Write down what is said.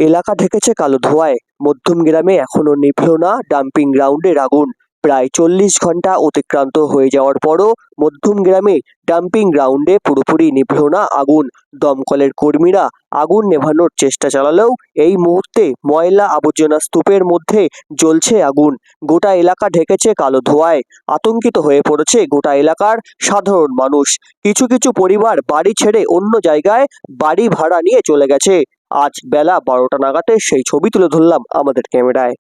এলাকা ঢেকেছে কালো ধোঁয়ায়। মধ্যম গ্রামে এখনও নিভল না ডাম্পিং গ্রাউন্ডের আগুন প্রায় চল্লিশ ঘণ্টা অতিক্রান্ত হয়ে যাওয়ার পরও মধ্যম গ্রামে ডাম্পিং গ্রাউন্ডে পুরোপুরি নিভল না আগুন। দমকলের কর্মীরা আগুন নেভানোর চেষ্টা চালালেও এই মুহূর্তে ময়লা আবর্জনা স্তূপের মধ্যে জ্বলছে আগুন। গোটা এলাকা ঢেকেছে কালো ধোঁয়ায়। আতঙ্কিত হয়ে পড়েছে গোটা এলাকার সাধারণ মানুষ। কিছু কিছু পরিবার বাড়ি ছেড়ে অন্য জায়গায় বাড়ি ভাড়া নিয়ে চলে গেছে। আজ বেলা বারোটা নাগাতে সেই ছবি তুলে ধরলাম আমাদের ক্যামেরায়।